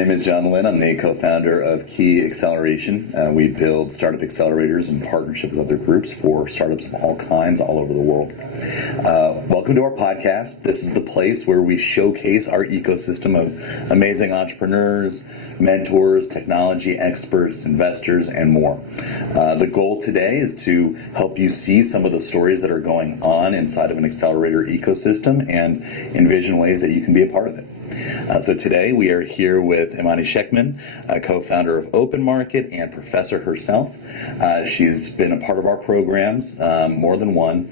name is John Lynn. I'm the co-founder of QUAY Acceleration. We build startup accelerators in partnership with other groups for startups of all kinds all over the world. Welcome to our podcast. This is the place where we showcase our ecosystem of amazing entrepreneurs, mentors, technology experts, investors, and more. The goal today is to help you see some of the stories that are going on inside of an accelerator ecosystem and envision ways that you can be a part of it. So today we are here with Imani Schectman, co-founder of Open Market and professor herself. She's been a part of our programs, more than one,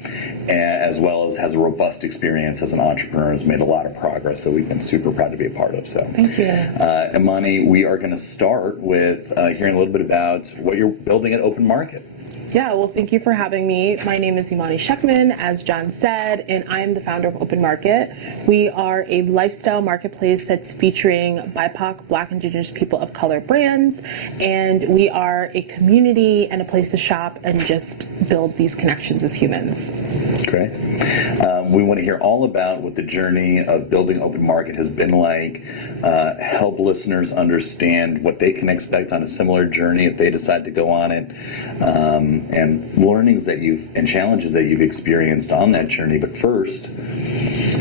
as well as has a robust experience as an entrepreneur, has made a lot of progress that we've been super proud to be a part of. So, thank you. Imani, we are going to start with hearing a little bit about what you're building at Open Market. Yeah, well, thank you for having me. My name is Imani Schectman, as John said, and I am the founder of Open Market. We are a lifestyle marketplace that's featuring BIPOC, Black, Indigenous, people of color brands, and we are a community and a place to shop and just build these connections as humans. Great. We want to hear all about what the journey of building Open Market has been like, help listeners understand what they can expect on a similar journey if they decide to go on it, and learnings that and challenges that you've experienced on that journey. But first,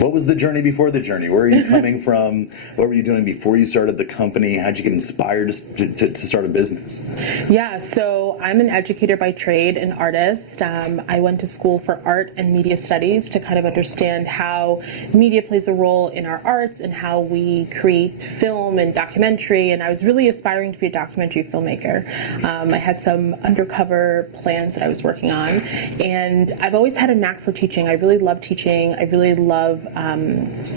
what was the journey before the journey? Where are you coming from? What were you doing before you started the company? How'd you get inspired to start a business? Yeah, so I'm an educator by trade, an artist. I went to school for art and media studies to kind of understand how media plays a role in our arts and how we create film and documentary. And I was really aspiring to be a documentary filmmaker. I had some undercover plans that I was working on. And I've always had a knack for teaching. I really love teaching. I really love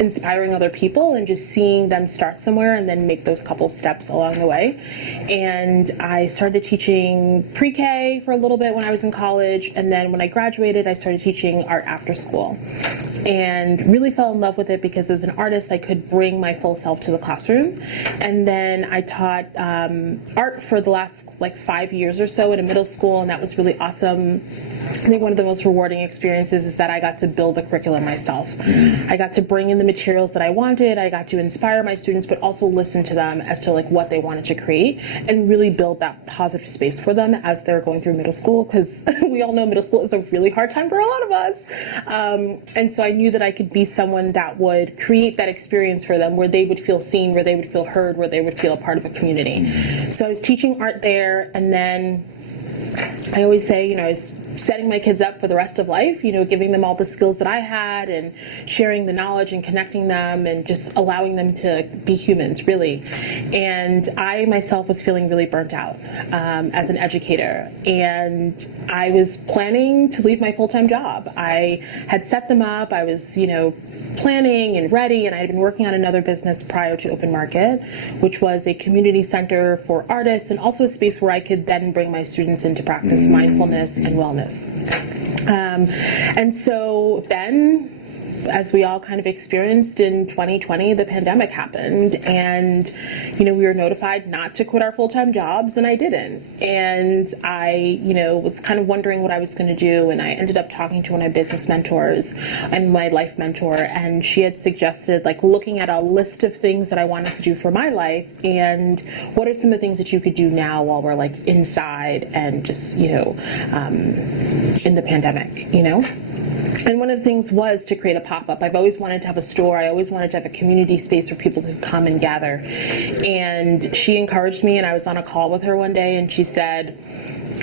inspiring other people and just seeing them start somewhere and then make those couple steps along the way. And I started teaching pre-K for a little bit when I was in college. And then when I graduated, I started teaching art after school. And really fell in love with it because as an artist, I could bring my full self to the classroom. And then I taught art for the last 5 years or so in a middle school, and that was really awesome. I think one of the most rewarding experiences is that I got to build a curriculum myself. I got to bring in the materials that I wanted. I got to inspire my students, but also listen to them as to what they wanted to create and really build that positive space for them as they're going through middle school, because we all know middle school is a really hard time for a lot of us. And so I knew that I could be someone that would create that experience for them where they would feel seen, where they would feel heard, where they would feel a part of a community. So I was teaching art there, and then I always say, I was setting my kids up for the rest of life, giving them all the skills that I had and sharing the knowledge and connecting them and just allowing them to be humans, really. And I myself was feeling really burnt out as an educator. And I was planning to leave my full-time job. I had set them up. I was, planning and ready, and I had been working on another business prior to Open Market, which was a community center for artists and also a space where I could then bring my students in to practice mindfulness and wellness. And so then, as we all kind of experienced in 2020, the pandemic happened, and we were notified not to quit our full-time jobs, and I didn't. And I was kind of wondering what I was going to do, and I ended up talking to one of my business mentors and my life mentor, and she had suggested looking at a list of things that I wanted to do for my life, and what are some of the things that you could do now while we're inside and just in the pandemic, And one of the things was to create a pop-up. I've always wanted to have a store. I always wanted to have a community space where people could come and gather. And she encouraged me, and I was on a call with her one day, and she said,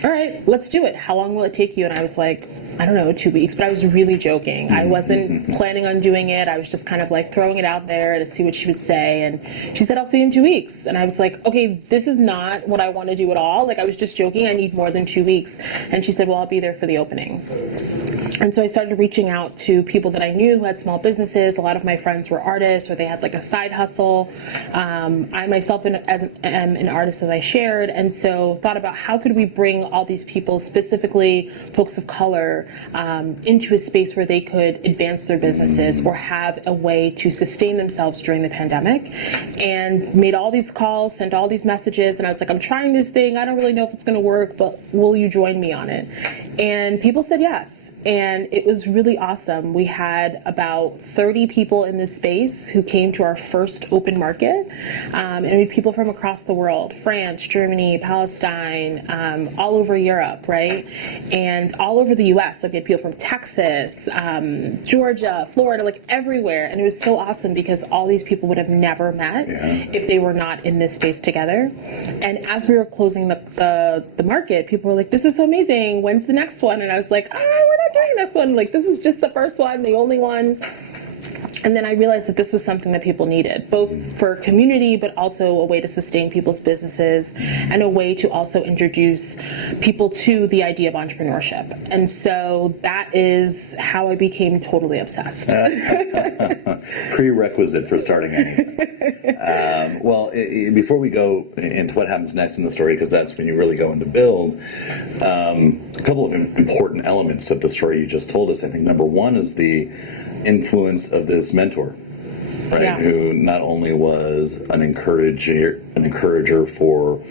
all right, let's do it. How long will it take you? And I was like, I don't know, 2 weeks, but I was really joking. I wasn't planning on doing it. I was just kind of throwing it out there to see what she would say. And she said, I'll see you in 2 weeks. And I was like, okay, this is not what I want to do at all. I was just joking. I need more than 2 weeks. And she said, well, I'll be there for the opening. And so I started reaching out to people that I knew who had small businesses. A lot of my friends were artists, or they had a side hustle. I myself am an artist, as I shared, and so thought about how could we bring all these people, specifically folks of color, into a space where they could advance their businesses or have a way to sustain themselves during the pandemic, and made all these calls, sent all these messages, and I was like, I'm trying this thing, I don't really know if it's going to work, but will you join me on it? And people said yes, and it was really awesome. We had about 30 people in this space who came to our first open market, and we had people from across the world, France, Germany, Palestine, all over Europe, right? And all over the US. So we had people from Texas, Georgia, Florida, like everywhere. And it was so awesome because all these people would have never met if they were not in this space together. And as we were closing the market, people were like, this is so amazing. When's the next one? And I was like, we're not doing the next one. Like, this was just the first one, the only one. And then I realized that this was something that people needed, both for community, but also a way to sustain people's businesses and a way to also introduce people to the idea of entrepreneurship. And so that is how I became totally obsessed. Prerequisite for starting anything. Before we go into what happens next in the story, because that's when you really go into build, a couple of important elements of the story you just told us. I think number one is the influence of this mentor, right? Yeah. Who not only was an encourager for,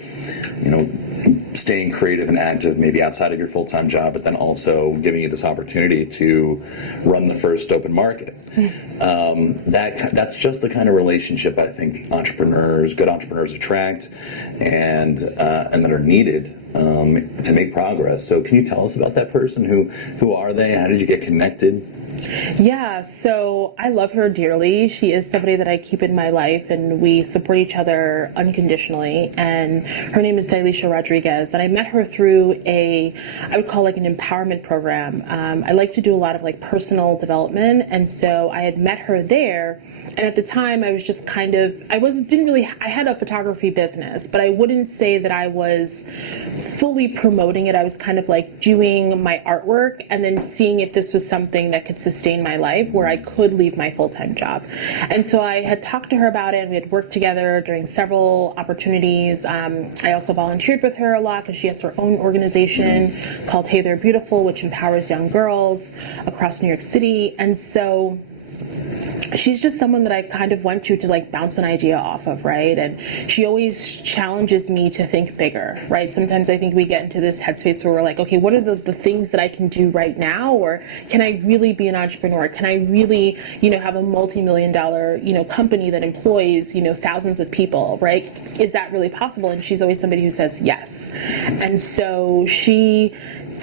staying creative and active, maybe outside of your full-time job, but then also giving you this opportunity to run the first open market. That's just the kind of relationship I think good entrepreneurs attract, and that are needed to make progress. So can you tell us about that person? Who are they? How did you get connected? Yeah, so I love her dearly. She is somebody that I keep in my life, and we support each other unconditionally. And her name is Dailisha Rodriguez, and I met her through I would call like an empowerment program. I like to do a lot of like personal development, and so I had met her there. And at the time, I was just I had a photography business, but I wouldn't say that I was fully promoting it. I was kind of like doing my artwork and then seeing if this was something that could sustain my life where I could leave my full-time job. And so I had talked to her about it, and we had worked together during several opportunities. I also volunteered with her a lot because she has her own organization called Hey They're Beautiful, which empowers young girls across New York City. And so she's just someone that I kind of went to like bounce an idea off of, right? And she always challenges me to think bigger, right? Sometimes I think we get into this headspace where we're like, okay, what are the things that I can do right now? Or can I really be an entrepreneur? Can I really, have a multi-million-dollar, company that employs, thousands of people, right? Is that really possible? And she's always somebody who says yes. And so she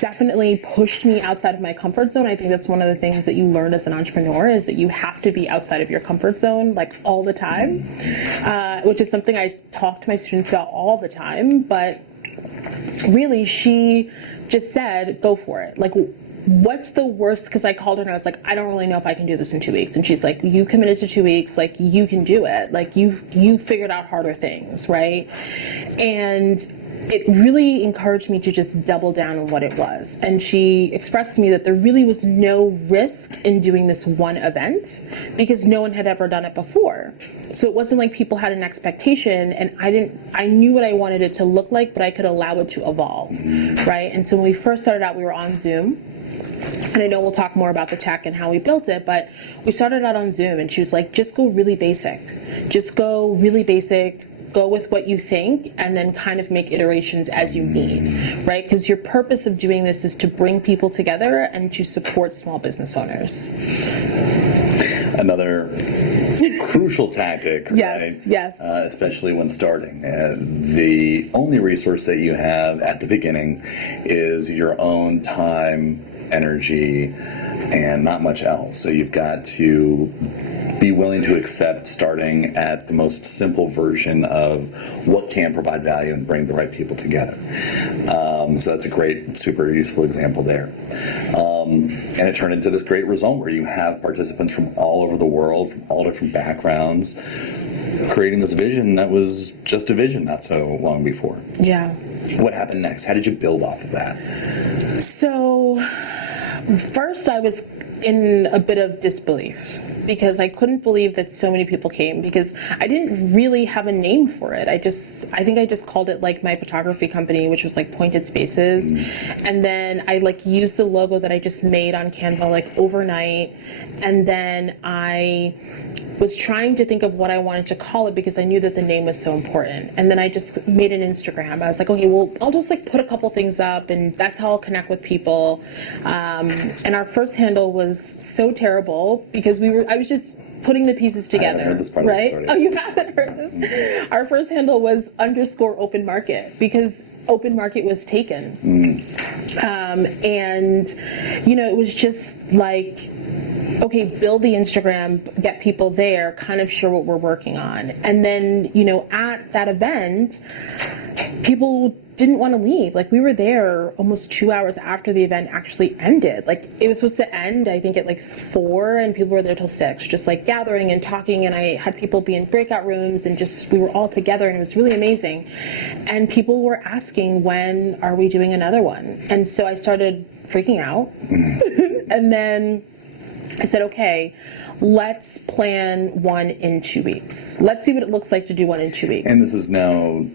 definitely pushed me outside of my comfort zone. I think that's one of the things that you learn as an entrepreneur, is that you have to be outside of your comfort zone like all the time, which is something I talk to my students about all the time. But really, she just said, go for it. Like, what's the worst? Because I called her and I was like, I don't really know if I can do this in 2 weeks. And she's like, you committed to 2 weeks, like you can do it. Like you figured out harder things, right? And it really encouraged me to just double down on what it was. And she expressed to me that there really was no risk in doing this one event because no one had ever done it before. So it wasn't like people had an expectation, and I knew what I wanted it to look like, but I could allow it to evolve, right? And so when we first started out, we were on Zoom. And I know we'll talk more about the tech and how we built it, but we started out on Zoom, and she was like, just go really basic. Just go really basic. Go with what you think, and then kind of make iterations as you need, right? Because your purpose of doing this is to bring people together and to support small business owners. Another crucial tactic, yes, right? Yes. Especially when starting. The only resource that you have at the beginning is your own time, energy, and not much else. So you've got to be willing to accept starting at the most simple version of what can provide value and bring the right people together. So that's a great, super useful example there. And it turned into this great result where you have participants from all over the world, from all different backgrounds, creating this vision that was just a vision not so long before. Yeah. What happened next? How did you build off of that? So first I was in a bit of disbelief because I couldn't believe that so many people came because I didn't really have a name for it. I think I just called it like my photography company, which was like Pointed Spaces. And then I like used the logo that I just made on Canva like overnight. And then I was trying to think of what I wanted to call it because I knew that the name was so important. And then I just made an Instagram. I was like, okay, well, I'll just like put a couple things up and that's how I'll connect with people. And our first handle was so terrible because I was just putting the pieces together. I haven't heard this part right? of the story. Oh, you haven't heard this? Our first handle was _open market because open market was taken. And, you know, it was just like, okay, build the Instagram, get people there, kind of share what we're working on. And then, you know, at that event, people didn't want to leave. Like we were there almost 2 hours after the event actually ended. Like it was supposed to end, I think at like 4 and people were there till 6, just like gathering and talking. And I had people be in breakout rooms and just, we were all together and it was really amazing. And people were asking, when are we doing another one? And so I started freaking out. And then I said, okay, let's plan one in 2 weeks. Let's see what it looks like to do one in 2 weeks. And this is now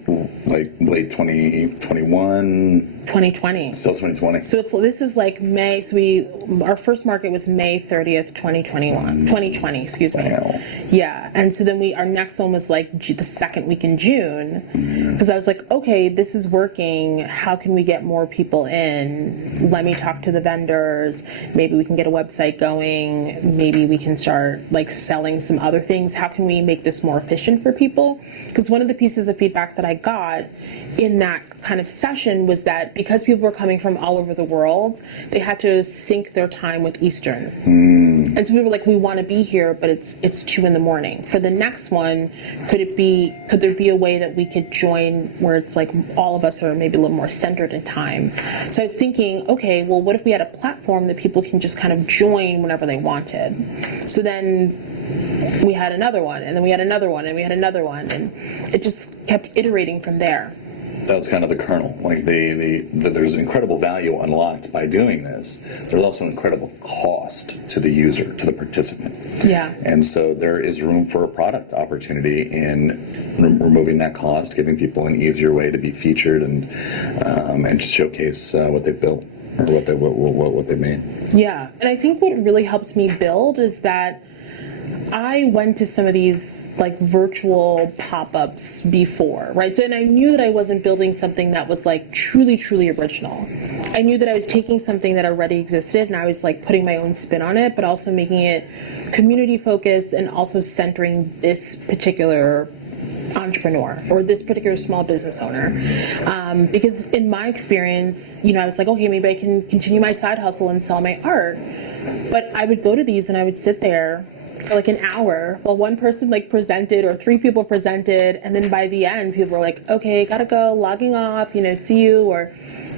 like late 2021. 2020. Still 2020. So this is like May. So our first market was May 30th, 2020, excuse me. Wow. Yeah. And so then our next one was like the second week in June. Because I was like, okay, this is working. How can we get more people in? Let me talk to the vendors. Maybe we can get a website going. Maybe we can start like selling some other things. How can we make this more efficient for people? Because one of the pieces of feedback that I got in that kind of session was that because people were coming from all over the world, they had to sync their time with Eastern. And so we were like, we want to be here, but it's 2 a.m. For the next one, could there be a way that we could join where it's like all of us are maybe a little more centered in time? So I was thinking, okay, well, what if we had a platform that people can just kind of join whenever they wanted? So then we had another one, and then we had another one, and we had another one, and it just kept iterating from there. That was kind of the kernel. Like there's incredible value unlocked by doing this. There's also incredible cost to the user, to the participant. Yeah. And so there is room for a product opportunity in removing that cost, giving people an easier way to be featured and to showcase what they've built or what they made. Yeah, and I think what really helps me build is that I went to some of these like virtual pop-ups before, right? So, and I knew that I wasn't building something that was like truly, truly original. I knew that I was taking something that already existed and I was like putting my own spin on it, but also making it community focused and also centering this particular entrepreneur or this particular small business owner. Because in my experience, you know, I was like, okay, maybe I can continue my side hustle and sell my art. But I would go to these and I would sit there for like an hour while one person like presented or 3 people presented, and then by the end people were like, okay, gotta go, logging off, you know, see you, or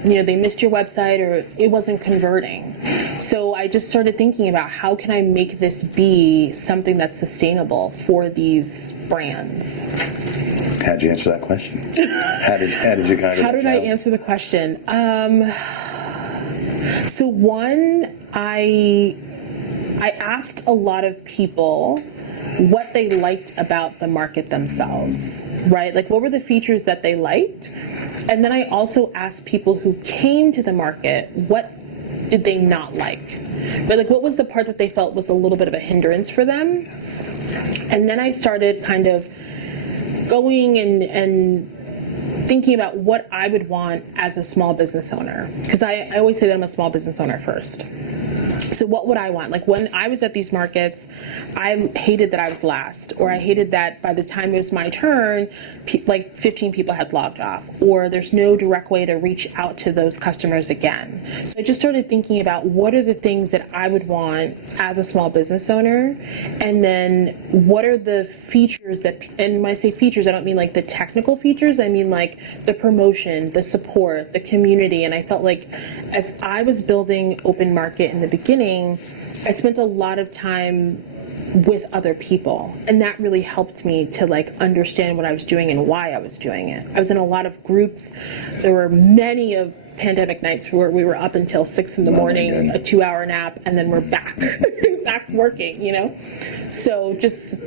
you know, they missed your website or it wasn't converting. So I just started thinking about how can I make this be something that's sustainable for these brands. How'd you answer that question? How did you kind of How did I answer the question? So one, I asked a lot of people what they liked about the market themselves, right? Like what were the features that they liked? And then I also asked people who came to the market, what did they not like? But like what was the part that they felt was a little bit of a hindrance for them? And then I started kind of going and thinking about what I would want as a small business owner. Because I always say that I'm a small business owner first. So what would I want? Like when I was at these markets, I hated that I was last, or I hated that by the time it was my turn, like 15 people had logged off, or there's no direct way to reach out to those customers again. So I just started thinking about what are the things that I would want as a small business owner, and then what are the features that, and when I say features, I don't mean like the technical features, I mean like the promotion, the support, the community. And I felt like as I was building Open Market in the beginning, I spent a lot of time with other people. And that really helped me to like understand what I was doing and why I was doing it. I was in a lot of groups. There were many of pandemic nights where we were up until 6 in the morning, a 2-hour nap, and then we're back, back working, you know? So just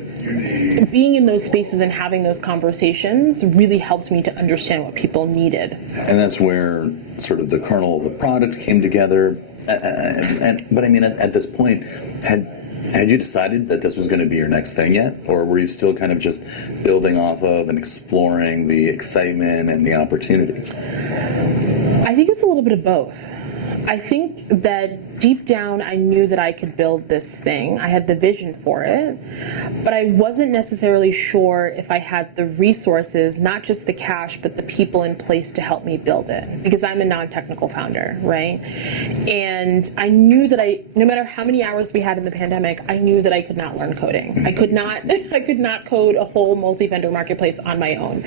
being in those spaces and having those conversations really helped me to understand what people needed. And that's where sort of the kernel of the product came together. But I mean, at this point, had you decided that this was going to be your next thing yet? Or were you still kind of just building off of and exploring the excitement and the opportunity? I think it's a little bit of both. I think that deep down I knew that I could build this thing. I had the vision for it, but I wasn't necessarily sure if I had the resources, not just the cash, but the people in place to help me build it, because I'm a non-technical founder, right? And I knew that no matter how many hours we had in the pandemic, I knew that I could not learn coding. I could not code a whole multi-vendor marketplace on my own.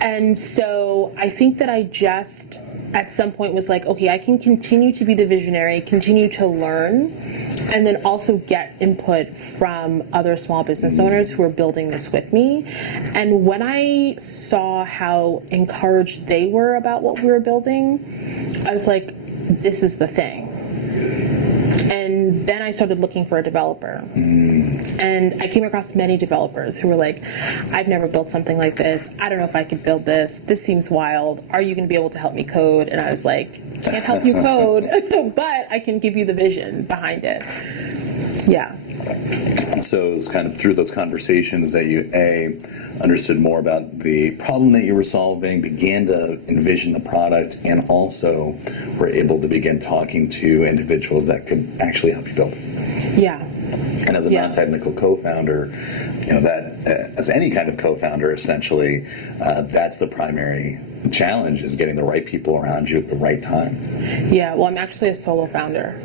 And so I think that I just at some point was like, okay, I can continue to be the visionary, continue to learn, and then also get input from other small business owners who are building this with me. And when I saw how encouraged they were about what we were building, I was like, this is the thing. And then I started looking for a developer. And I came across many developers who were like, I've never built something like this. I don't know if I could build this. This seems wild. Are you going to be able to help me code? And I was like, can't help you code, but I can give you the vision behind it. Yeah. So it was kind of through those conversations that you, understood more about the problem that you were solving, began to envision the product, and also were able to begin talking to individuals that could actually help you build it. Yeah. And as a non-technical co-founder, you know, that as any kind of co-founder, essentially, that's the primary challenge, is getting the right people around you at the right time. Yeah, well, I'm actually a solo founder.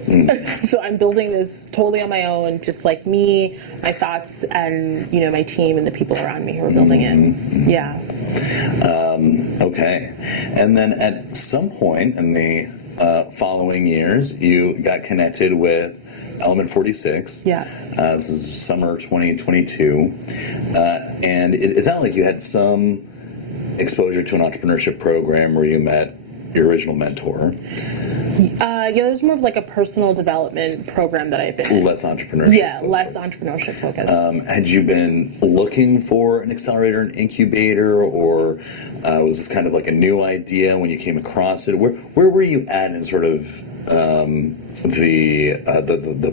So I'm building this totally on my own, just like me, my thoughts, and, you know, my team and the people around me who are building it. Yeah. Okay. And then at some point in the following years, you got connected with Element 46. Yes. This is summer 2022. And it sounded like you had some exposure to an entrepreneurship program where you met your original mentor. Yeah, there's more of like a personal development program that I've been in. Less entrepreneurship. Yeah, focused. Less entrepreneurship focused. Had you been looking for an accelerator, an incubator, or was this kind of like a new idea when you came across it? Where were you at in sort of the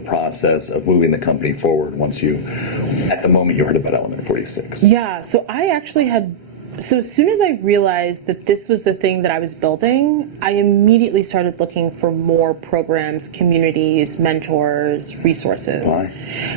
process of moving the company forward once at the moment you heard about Element 46? Yeah, so I actually had. So as soon as I realized that this was the thing that I was building, I immediately started looking for more programs, communities, mentors, resources. Why?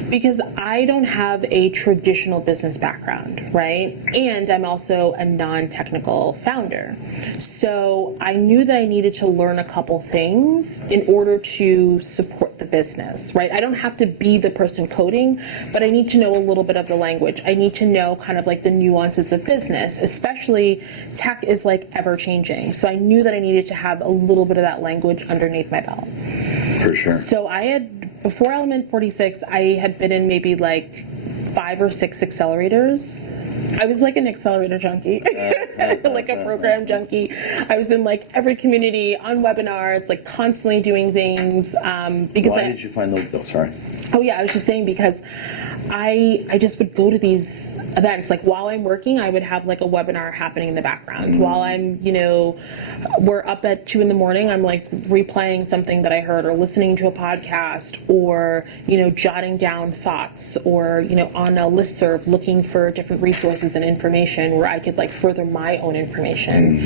Because I don't have a traditional business background, right? And I'm also a non-technical founder. So I knew that I needed to learn a couple things in order to support the business, right? I don't have to be the person coding, but I need to know a little bit of the language. I need to know kind of like the nuances of business. Especially tech is like ever changing. So I knew that I needed to have a little bit of that language underneath my belt. For sure. So before Element 46, I had been in maybe like 5 or 6 accelerators. I was like an accelerator junkie, like a program junkie. I was in like every community, on webinars, like constantly doing things. Because Why did you find those? Oh, sorry. Oh yeah, I was just saying because I just would go to these events. Like while I'm working, I would have like a webinar happening in the background. While I'm, we're up at 2 a.m, I'm like replaying something that I heard or listening to a podcast or, jotting down thoughts or, on a listserv looking for different resources and information where I could like further my own information.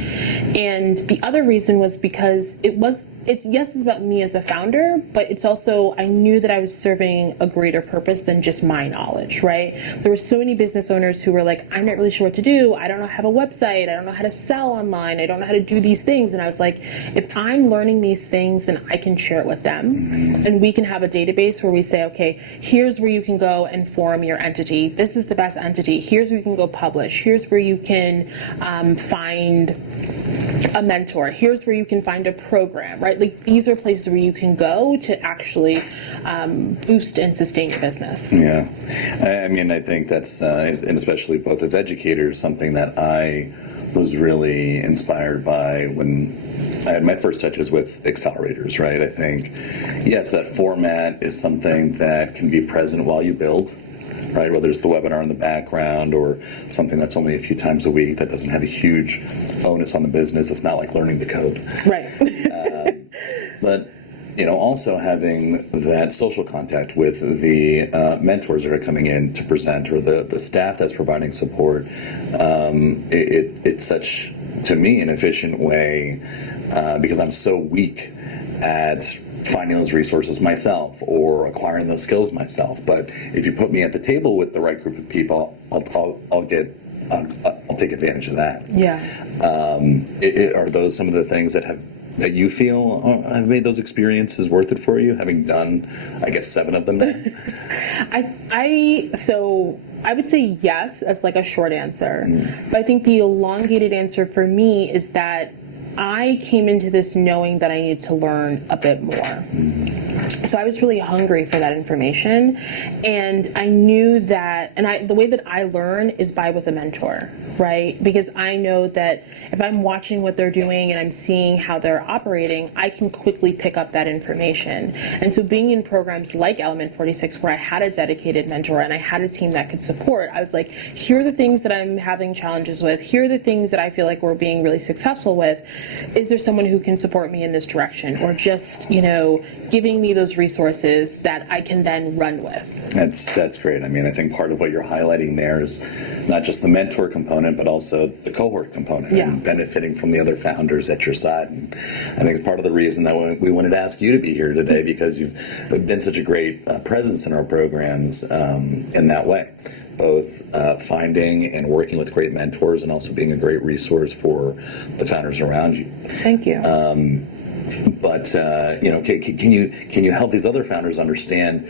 And the other reason was because it's about me as a founder, but it's also, I knew that I was serving a greater purpose than just my knowledge, right? There were so many business owners who were like, I'm not really sure what to do. I don't know how to have a website. I don't know how to sell online. I don't know how to do these things. And I was like, if I'm learning these things, then I can share it with them. And we can have a database where we say, okay, here's where you can go and form your entity. This is the best entity. Here's where you can go publish. Here's where you can find a mentor. Here's where you can find a program, right? Like these are places where you can go to actually boost and sustain your business. Yeah. I mean, I think that's, and especially both as educators, something that I was really inspired by when I had my first touches with accelerators, right? I think, yes, that format is something that can be present while you build, right? Whether it's the webinar in the background or something that's only a few times a week that doesn't have a huge onus on the business. It's not like learning to code. Right. But also having that social contact with the mentors that are coming in to present, or the staff that's providing support, it's such, to me, an efficient way, because I'm so weak at finding those resources myself or acquiring those skills myself. But if you put me at the table with the right group of people, I'll take advantage of that. Yeah. Are those some of the things that you feel have made those experiences worth it for you, having done, I guess, 7 of them now? I would say yes as like a short answer. But I think the elongated answer for me is that I came into this knowing that I needed to learn a bit more. So I was really hungry for that information, and I knew that, the way that I learn is with a mentor, right? Because I know that if I'm watching what they're doing and I'm seeing how they're operating, I can quickly pick up that information. And so being in programs like Element 46, where I had a dedicated mentor and I had a team that could support, I was like, here are the things that I'm having challenges with. Here are the things that I feel like we're being really successful with. Is there someone who can support me in this direction? Or just, giving me those resources that I can then run with. That's great. I mean, I think part of what you're highlighting there is not just the mentor component, but also the cohort component, and benefiting from the other founders at your side. And I think it's part of the reason that we wanted to ask you to be here today, because you've been such a great presence in our programs in that way. Both finding and working with great mentors, and also being a great resource for the founders around you. Thank you. But can you help these other founders understand?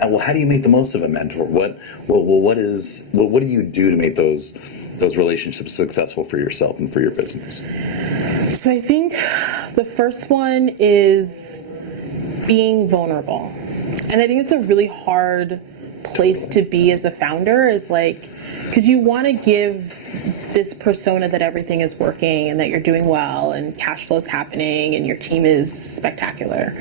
Well, how do you make the most of a mentor? What do you do to make those relationships successful for yourself and for your business? So I think the first one is being vulnerable, and I think it's a really hard place to be as a founder, is like, because you want to give this persona that everything is working and that you're doing well and cash flow is happening and your team is spectacular.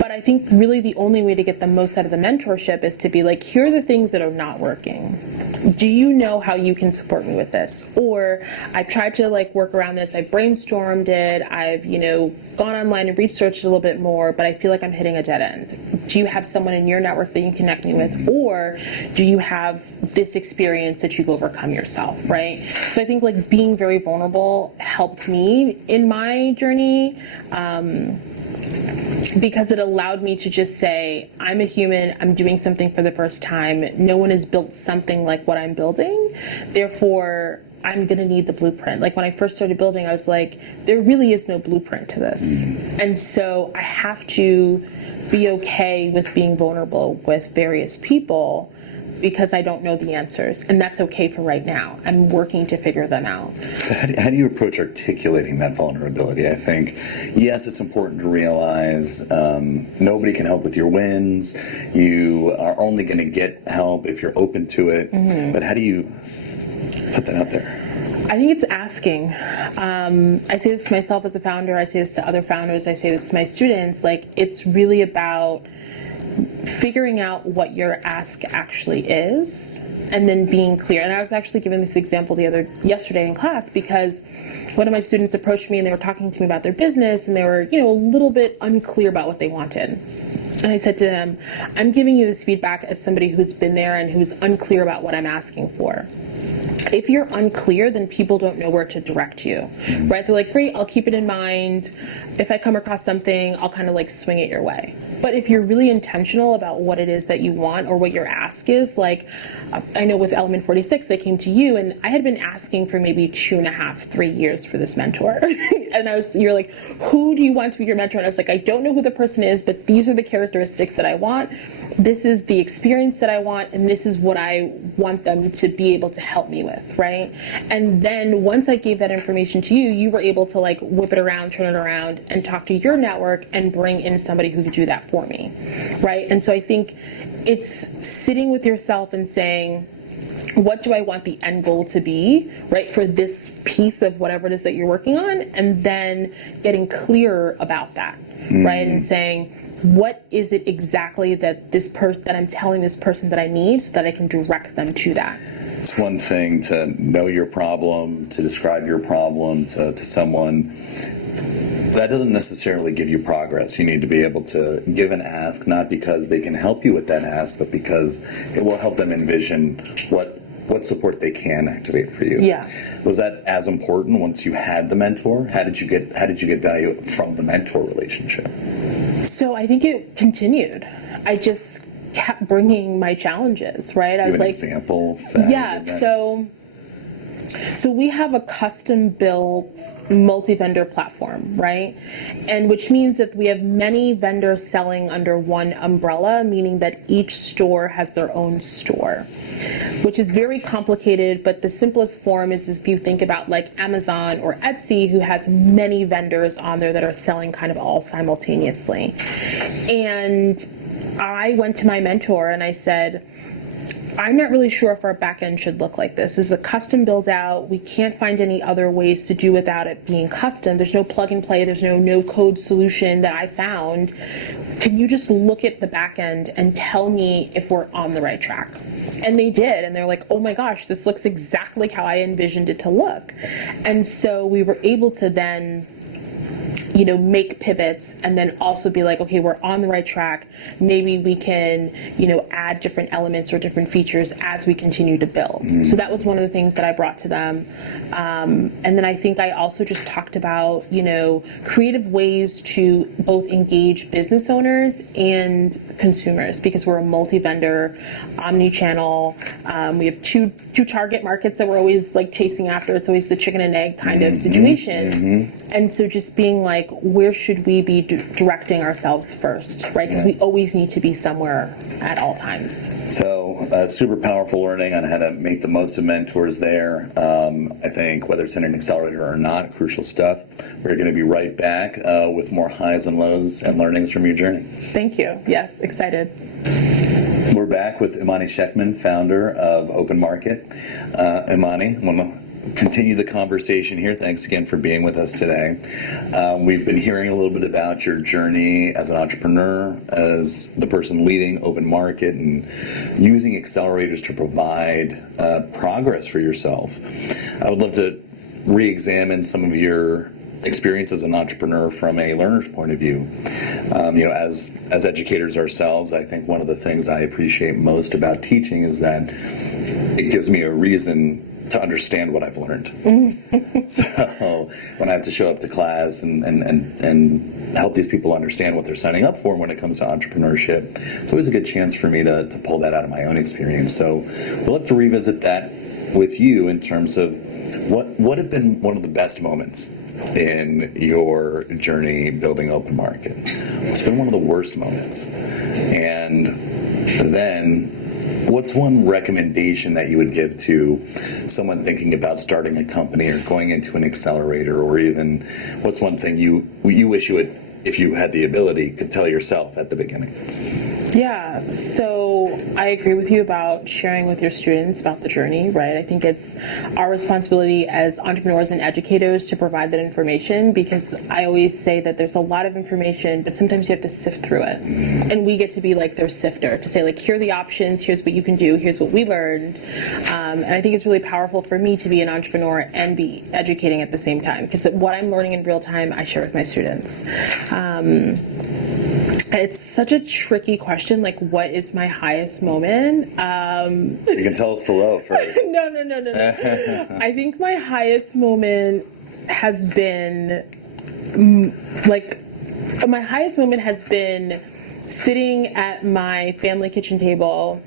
But I think really the only way to get the most out of the mentorship is to be like, here are the things that are not working. Do you know how you can support me with this? Or I've tried to work around this. I've brainstormed it. I've, gone online and researched a little bit more, but I feel like I'm hitting a dead end. Do you have someone in your network that you can connect me with? Or do you have this experience that you've overcome yourself, right? So I think being very vulnerable helped me in my journey, because it allowed me to just say, I'm a human, I'm doing something for the first time. No one has built something like what I'm building. Therefore, I'm going to need the blueprint. When I first started building, I was like, there really is no blueprint to this. And so I have to be okay with being vulnerable with various people, because I don't know the answers, and that's okay for right now. I'm working to figure them out. So how do you approach articulating that vulnerability? I think, yes, it's important to realize nobody can help with your wins. You are only going to get help if you're open to it. But how do you put that out there? I think it's asking. I say this to myself as a founder. I say this to other founders. I say this to my students. It's really about figuring out what your ask actually is, and then being clear. And I was actually giving this example yesterday in class, because one of my students approached me and they were talking to me about their business, and they were, a little bit unclear about what they wanted. And I said to them, I'm giving you this feedback as somebody who's been there and who's unclear about what I'm asking for. If you're unclear, then people don't know where to direct you, right? They're like, great, I'll keep it in mind. If I come across something, I'll kind of swing it your way. But if you're really intentional about what it is that you want, or what your ask is, I know with Element 46, they came to you, and I had been asking for maybe 2.5, 3 years for this mentor. And you're like, who do you want to be your mentor? And I was like, I don't know who the person is, but these are the characteristics that I want. This is the experience that I want, and this is what I want them to be able to help me with, right? And then once I gave that information to you, you were able to like whip it around, turn it around, and talk to your network and bring in somebody who could do that for me, right? And so I think it's sitting with yourself and saying, what do I want the end goal to be, right, for this piece of whatever it is that you're working on, and then getting clear about that, right, and saying, what is it exactly that that I'm telling this person that I need so that I can direct them to that. It's one thing to know your problem, to describe your problem to someone. That doesn't necessarily give you progress. You need to be able to give an ask, not because they can help you with that ask, but because it will help them envision what support they can activate for you. Yeah. Was that as important once you had the mentor? How did you get value from the mentor relationship? So I think it continued. I just kept bringing my challenges, right? I was like, example. Yeah. So we have a custom-built multi-vendor platform, right? And which means that we have many vendors selling under one umbrella, meaning that each store has their own store, which is very complicated, but the simplest form is if you think about like Amazon or Etsy, who has many vendors on there that are selling kind of all simultaneously. And I went to my mentor and I said, I'm not really sure if our back end should look like this. This is a custom build out. We can't find any other ways to do without it being custom. There's no plug and play. There's no code solution that I found. Can you just look at the back end and tell me if we're on the right track? And they did. And they're like, oh my gosh, this looks exactly how I envisioned it to look. And so we were able to then make pivots and then also be like, okay, we're on the right track. Maybe we can, add different elements or different features as we continue to build. So that was one of the things that I brought to them. And then I think I also just talked about, creative ways to both engage business owners and consumers, because we're a multi-vendor, omni-channel. We have two target markets that we're always like chasing after. It's always the chicken and egg kind of situation. And so just being like, where should we be directing ourselves first, right? Because we always need to be somewhere at all times. So super powerful learning on how to make the most of mentors there. I think whether it's in an accelerator or not, crucial stuff. We're going to be right back with more highs and lows and learnings from your journey. Thank you. Yes, excited. We're back with Imani Schectman, founder of Open Market. Imani, I'm going to continue the conversation here. Thanks again for being with us today. We've been hearing a little bit about your journey as an entrepreneur, as the person leading Open Market and using accelerators to provide progress for yourself. I would love to re-examine some of your experience as an entrepreneur from a learner's point of view. As educators ourselves, I think one of the things I appreciate most about teaching is that it gives me a reason to understand what I've learned. So when I have to show up to class and help these people understand what they're signing up for when it comes to entrepreneurship, it's always a good chance for me to pull that out of my own experience. So we'll have to revisit that with you in terms of what have been one of the best moments in your journey building Open Market. It's been one of the worst moments. And then what's one recommendation that you would give to someone thinking about starting a company or going into an accelerator, or even what's one thing you wish you would, if you had the ability, could tell yourself at the beginning? Yeah, so I agree with you about sharing with your students about the journey, right? I think it's our responsibility as entrepreneurs and educators to provide that information, because I always say that there's a lot of information, but sometimes you have to sift through it. And we get to be like their sifter, to say like, here are the options, here's what you can do, here's what we learned. And I think it's really powerful for me to be an entrepreneur and be educating at the same time, because what I'm learning in real time, I share with my students. It's such a tricky question, like what is my highest moment? You can tell us the low first. No. I think my highest moment has been, sitting at my family kitchen table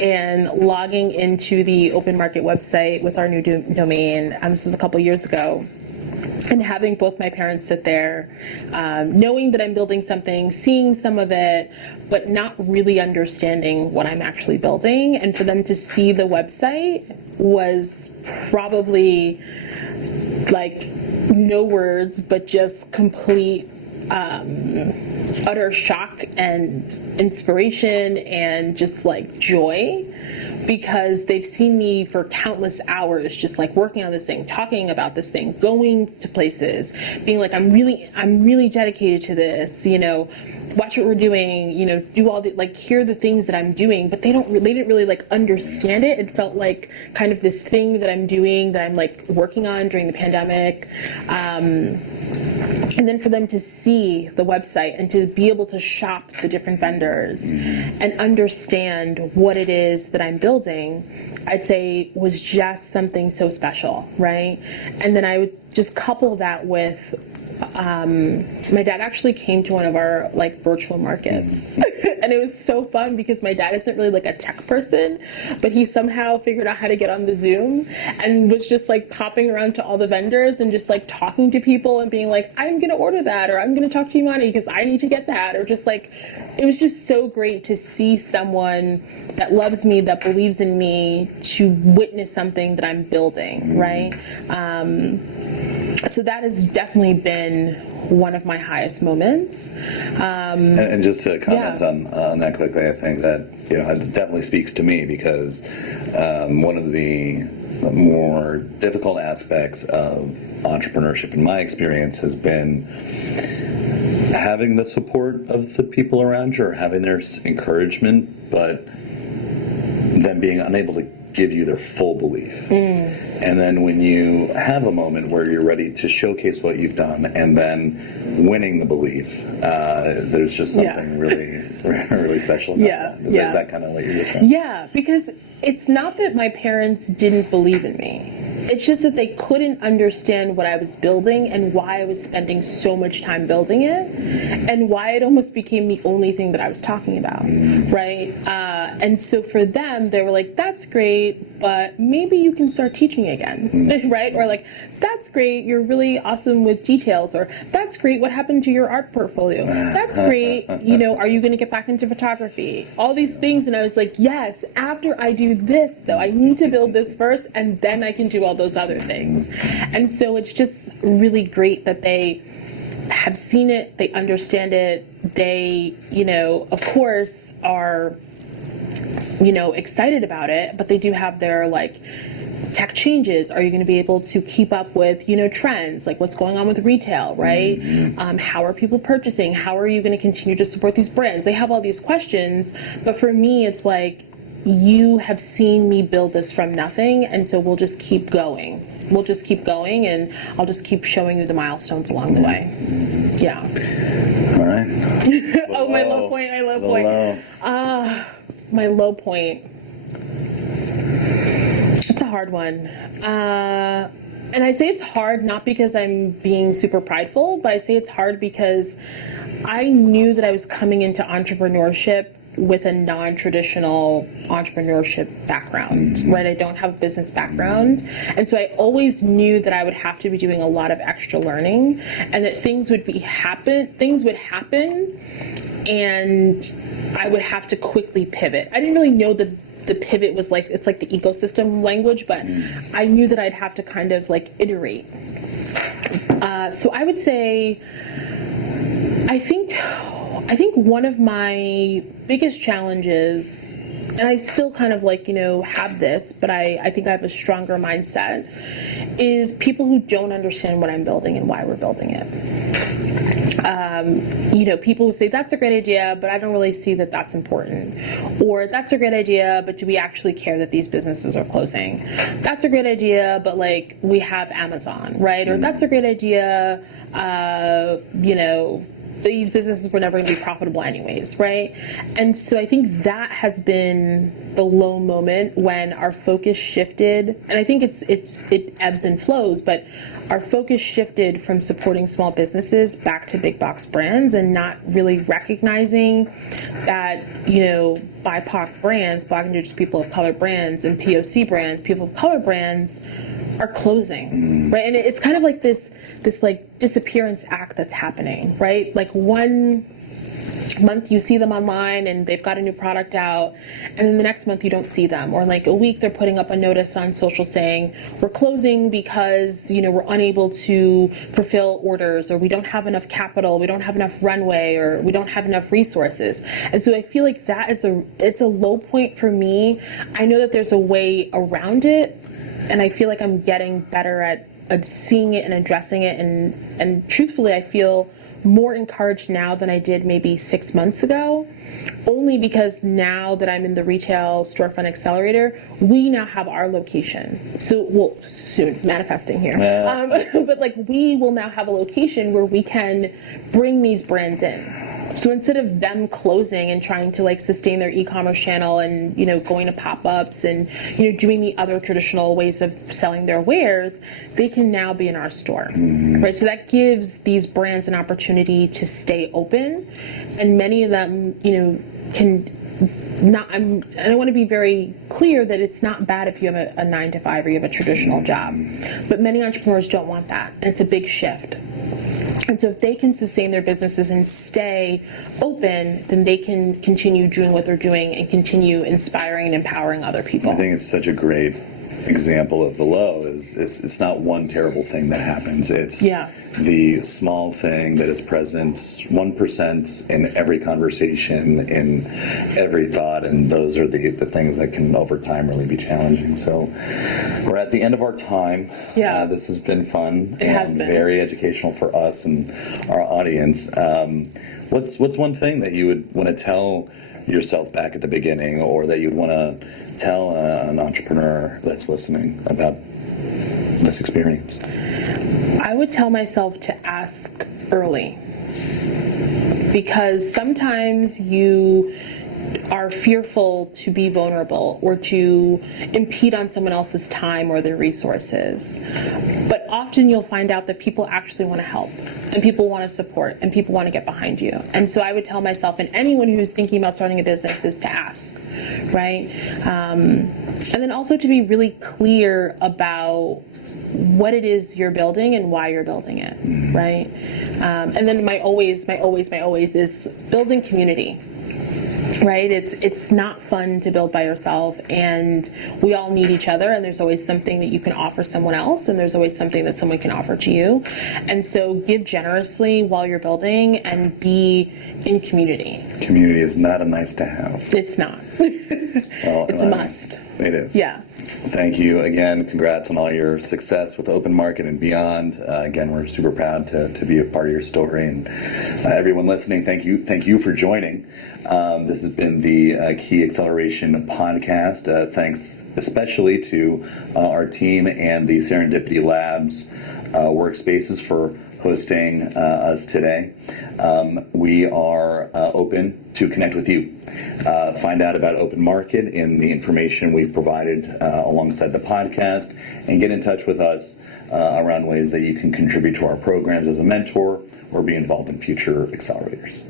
and logging into the Open Market website with our new domain. This was a couple years ago. And having both my parents sit there, knowing that I'm building something, seeing some of it, but not really understanding what I'm actually building. And for them to see the website was probably like no words, but just complete utter shock and inspiration and just like joy, because they've seen me for countless hours just like working on this thing, talking about this thing, going to places, being like, I'm really dedicated to this, you know, watch what we're doing, you know, do all the, like, hear the things that I'm doing, but they didn't really like understand it. It felt like kind of this thing that I'm doing, that I'm like working on during the pandemic. And then for them to see the website and to be able to shop the different vendors and understand what it is that I'm building, I'd say was just something so special, right? And then I would just couple that with my dad actually came to one of our like virtual markets and it was so fun because my dad isn't really like a tech person, but he somehow figured out how to get on the Zoom and was just like popping around to all the vendors and just like talking to people and being like, I'm gonna order that, or I'm gonna talk to Imani because I need to get that, or just like, it was just so great to see someone that loves me, that believes in me, to witness something that I'm building, right? So that has definitely been one of my highest moments. And just to comment on that quickly, I think that, you know, it definitely speaks to me because one of the more difficult aspects of entrepreneurship in my experience has been having the support of the people around you, or having their encouragement, but them being unable to give you their full belief. And then when you have a moment where you're ready to showcase what you've done and then winning the belief, there's just something really, really special about that. Is that kind of what you're describing? Yeah, because it's not that my parents didn't believe in me. It's just that they couldn't understand what I was building and why I was spending so much time building it, and why it almost became the only thing that I was talking about, right? And so for them, they were like, that's great, but maybe you can start teaching again, right? Or like, that's great, you're really awesome with details, or that's great, what happened to your art portfolio? That's great, you know, are you going to get back into photography? All these things, and I was like, yes, after I do this, though, I need to build this first, and then I can do all those other things. And so it's just really great that they have seen it, they understand it, they, you know, of course are, you know, excited about it, but they do have their like tech changes. Are you going to be able to keep up with, you know, trends, like what's going on with retail, right? How are people purchasing? How are you going to continue to support these brands? They have all these questions, but for me, it's like, you have seen me build this from nothing, and so we'll just keep going. We'll just keep going, and I'll just keep showing you the milestones along the way. Yeah. All right. Oh, my low point, my low point. My low point. It's a hard one. And I say it's hard not because I'm being super prideful, but I say it's hard because I knew that I was coming into entrepreneurship with a non-traditional entrepreneurship background, right? I don't have a business background. And so I always knew that I would have to be doing a lot of extra learning, and that things would happen and I would have to quickly pivot. I didn't really know that the pivot was like, it's like the ecosystem language, but I knew that I'd have to kind of like iterate. So I would say, I think one of my biggest challenges, and I still kind of like, you know, have this, but I think I have a stronger mindset, is people who don't understand what I'm building and why we're building it. You know, people who say, that's a great idea, but I don't really see that that's important. Or that's a great idea, but do we actually care that these businesses are closing? That's a great idea, but like, we have Amazon, right? Or that's a great idea, you know, these businesses were never going to be profitable anyways, right? And so I think that has been the low moment when our focus shifted, and I think it ebbs and flows, but our focus shifted from supporting small businesses back to big box brands, and not really recognizing that, you know, BIPOC brands, Black and Indigenous people of color brands, and POC brands, people of color brands, are closing, right? And it's kind of like this like disappearance act that's happening, right? Like one month you see them online and they've got a new product out, and then the next month you don't see them, or like a week they're putting up a notice on social saying we're closing because we're unable to fulfill orders, or we don't have enough capital, we don't have enough runway, or we don't have enough resources. And so I feel like that is it's a low point for me. I know that there's a way around it, and I feel like I'm getting better at seeing it and addressing it, and truthfully I feel more encouraged now than I did maybe 6 months ago, only because now that I'm in the retail storefront accelerator, we now have our location. So, well, soon, manifesting here. But like we will now have a location where we can bring these brands in. So instead of them closing and trying to like sustain their e-commerce channel and going to pop-ups and doing the other traditional ways of selling their wares, they can now be in our store, right? So that gives these brands an opportunity to stay open, and many of them can not. And I want to be very clear that it's not bad if you have a 9-to-5 or you have a traditional job, but many entrepreneurs don't want that, and it's a big shift. And so if they can sustain their businesses and stay open, then they can continue doing what they're doing and continue inspiring and empowering other people. I think it's such a great example of the low is it's not one terrible thing that happens. It's the small thing that is present 1% in every conversation, in every thought, and those are the things that can over time really be challenging. So we're at the end of our time. This has been fun. It has been very educational for us and our audience. What's one thing that you would want to tell yourself back at the beginning, or that you'd want to tell an entrepreneur that's listening about this experience? I would tell myself to ask early, because sometimes you are fearful to be vulnerable or to impede on someone else's time or their resources. But often you'll find out that people actually want to help, and people want to support, and people want to get behind you. And so I would tell myself, and anyone who's thinking about starting a business, is to ask, right? And then also to be really clear about what it is you're building and why you're building it, right? And then my always is building community. Right? It's not fun to build by yourself, and we all need each other, and there's always something that you can offer someone else, and there's always something that someone can offer to you. And so give generously while you're building, and be in community. Community is not a nice to have. It's not. Well, it's a must. It is. Yeah. Thank you again. Congrats on all your success with Open Market and beyond. Again, we're super proud to be a part of your story. And everyone listening, thank you for joining. This has been the Key Acceleration podcast. Thanks especially to our team and the Serendipity Labs workspaces for hosting us today. We are open to connect with you. Find out about Open Market in the information we've provided alongside the podcast, and get in touch with us around ways that you can contribute to our programs as a mentor or be involved in future accelerators.